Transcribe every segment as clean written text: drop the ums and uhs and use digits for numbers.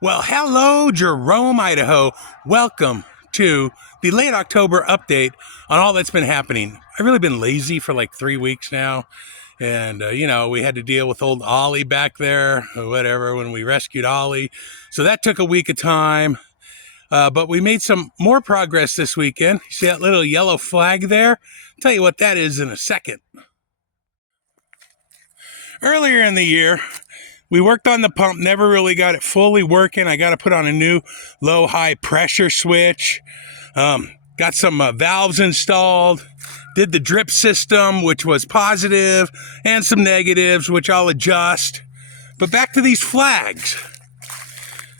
Well, hello, Jerome, Idaho. Welcome to the late October update on all that's been happening. I've really been lazy for like 3 weeks now. And, we had to deal with old Ollie back there, or whatever, when we rescued Ollie. So that took a week of time. But we made some more progress this weekend. You see that little yellow flag there? I'll tell you what that is in a second. Earlier in the year, we worked on the pump, never really got it fully working. I got to put on a new low-high pressure switch. Got some valves installed. Did the drip system, which was positive, and some negatives, which I'll adjust. But back to these flags.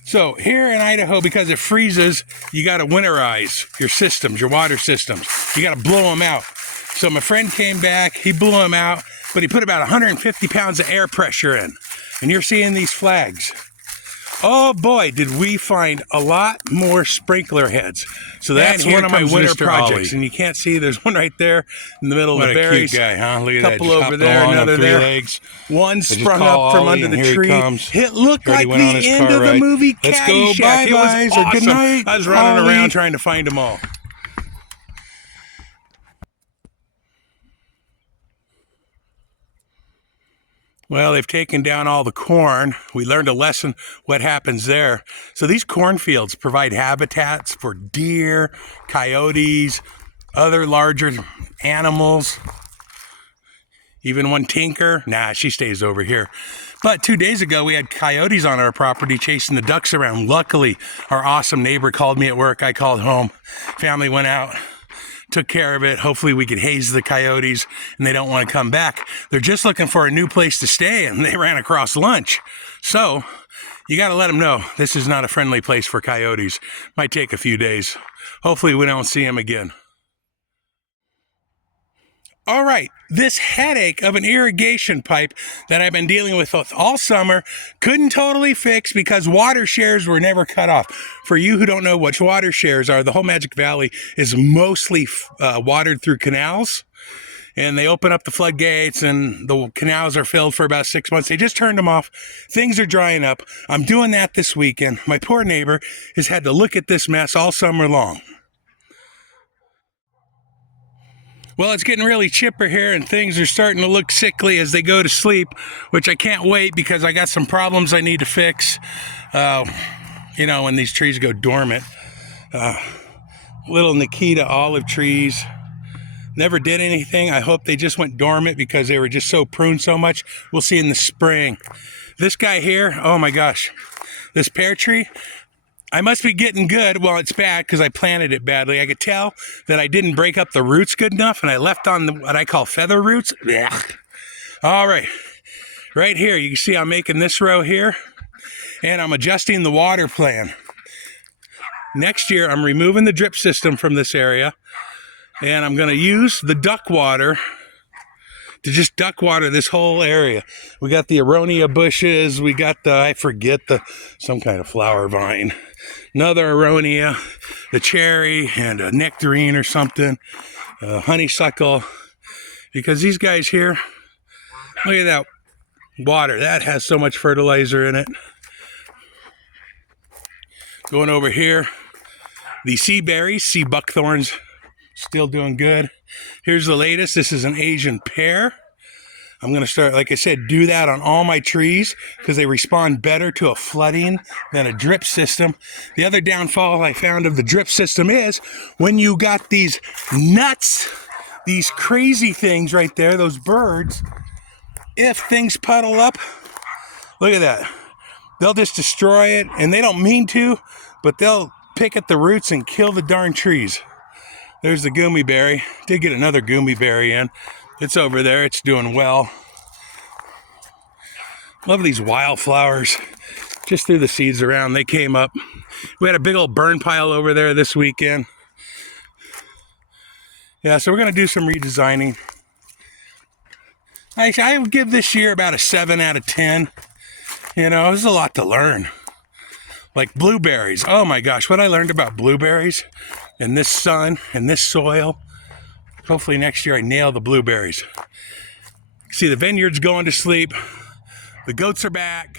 So here in Idaho, because it freezes, you got to winterize your systems, your water systems. You got to blow them out. So my friend came back, he blew them out, but he put about 150 pounds of air pressure in. And you're seeing these flags. Oh boy, did we find a lot more sprinkler heads. So that's one of my winter projects. And you can't see, there's one right there in the middle of the berries. What a cute guy, huh? Look at that. Couple over there, another there. Legs. One sprung up from under the tree. It looked like the end of the movie Caddyshack. Let's go, bye-byes, or good night. I was running around trying to find them all. Well, they've taken down all the corn. We learned a lesson what happens there. So these cornfields provide habitats for deer, coyotes, other larger animals. Even one tinker. Nah, she stays over here. But 2 days ago, we had coyotes on our property chasing the ducks around. Luckily, our awesome neighbor called me at work. I called home. Family went out, took care of it. Hopefully we could haze the coyotes and they don't want to come back. They're just looking for a new place to stay and they ran across lunch. So you got to let them know this is not a friendly place for coyotes. Might take a few days. Hopefully we don't see them again. All right, this headache of an irrigation pipe that I've been dealing with all summer couldn't totally fix because water shares were never cut off. For you who don't know what water shares are, the whole Magic Valley is mostly watered through canals. And they open up the floodgates and the canals are filled for about 6 months. They just turned them off. Things are drying up. I'm doing that this weekend. My poor neighbor has had to look at this mess all summer long. Well, it's getting really chipper here and things are starting to look sickly as they go to sleep, which I can't wait because I got some problems I need to fix. When these trees go dormant. Little Nikita olive trees never did anything. I hope they just went dormant because they were just so pruned so much. We'll see in the spring. This guy here, oh my gosh, this pear tree, I must be getting good. Well, it's bad because I planted it badly. I could tell that I didn't break up the roots good enough and I left on what I call feather roots. Blech. All right. Right here, you can see I'm making this row here and I'm adjusting the water plan. Next year, I'm removing the drip system from this area and I'm going to use the duck water to just duck water this whole area. We got the aronia bushes. We got some kind of flower vine. Another aronia, the cherry, and a nectarine or something, honeysuckle. Because these guys here, look at that water. That has so much fertilizer in it. Going over here, the sea berries, sea buckthorns, still doing good. Here's the latest. This is an Asian pear. I'm going to start, like I said, do that on all my trees because they respond better to a flooding than a drip system. The other downfall I found of the drip system is when you got these nuts, these crazy things right there, those birds, if things puddle up, look at that. They'll just destroy it and they don't mean to, but they'll pick at the roots and kill the darn trees. There's the goomy berry. Did get another goomy berry in. It's over there. It's doing well. Love these wildflowers. Just threw the seeds around. They came up. We had a big old burn pile over there this weekend. Yeah, so we're going to do some redesigning. I would give this year about a 7 out of 10. There's a lot to learn. Like blueberries. Oh my gosh, what I learned about blueberries and this sun and this soil. Hopefully next year I nail the blueberries. See, the vineyard's going to sleep. The goats are back.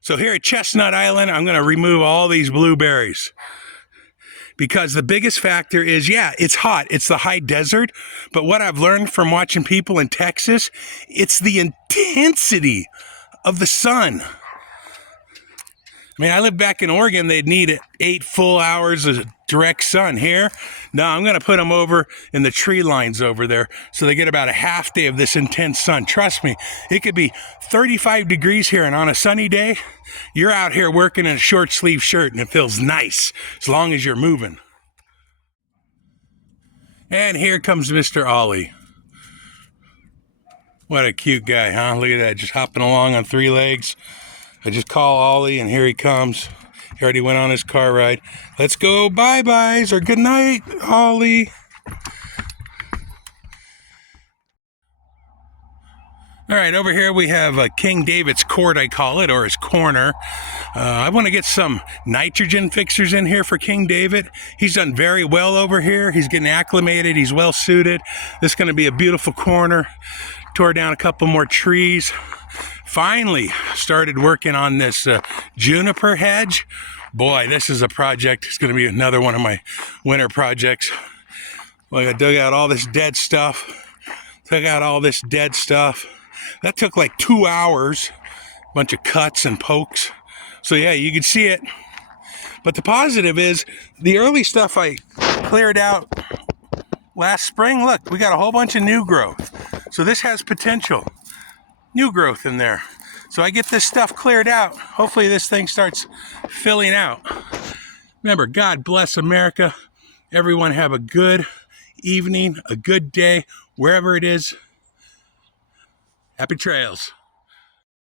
So here at Chestnut Island, I'm going to remove all these blueberries. Because the biggest factor is, yeah, it's hot. It's the high desert. But what I've learned from watching people in Texas, it's the intensity of the sun. I mean, I lived back in Oregon. They'd need 8 full hours of direct sun. Here, no, I'm going to put them over in the tree lines over there so they get about a half day of this intense sun. Trust me, it could be 35 degrees here, and on a sunny day, you're out here working in a short sleeve shirt and it feels nice as long as you're moving. And here comes Mr. Ollie. What a cute guy, huh? Look at that, just hopping along on 3 legs. I just call Ollie and here he comes. He already went on his car ride. Let's go bye-byes or good night, Ollie. All right, over here we have King David's Court, I call it, or his corner. I want to get some nitrogen fixers in here for King David. He's done very well over here. He's getting acclimated. He's well suited. This is going to be a beautiful corner. Tore down a couple more trees. Finally started working on this juniper hedge. Boy, this is a project. It's going to be another one of my winter projects. Well, I dug out all this dead stuff. That took like 2 hours. Bunch of cuts and pokes. So yeah, you can see it. But the positive is the early stuff I cleared out last spring. Look, we got a whole bunch of new growth. So this has potential. New growth in there. So I get this stuff cleared out. Hopefully this thing starts filling out. Remember, God bless America. Everyone have a good evening, a good day, wherever it is. Happy trails.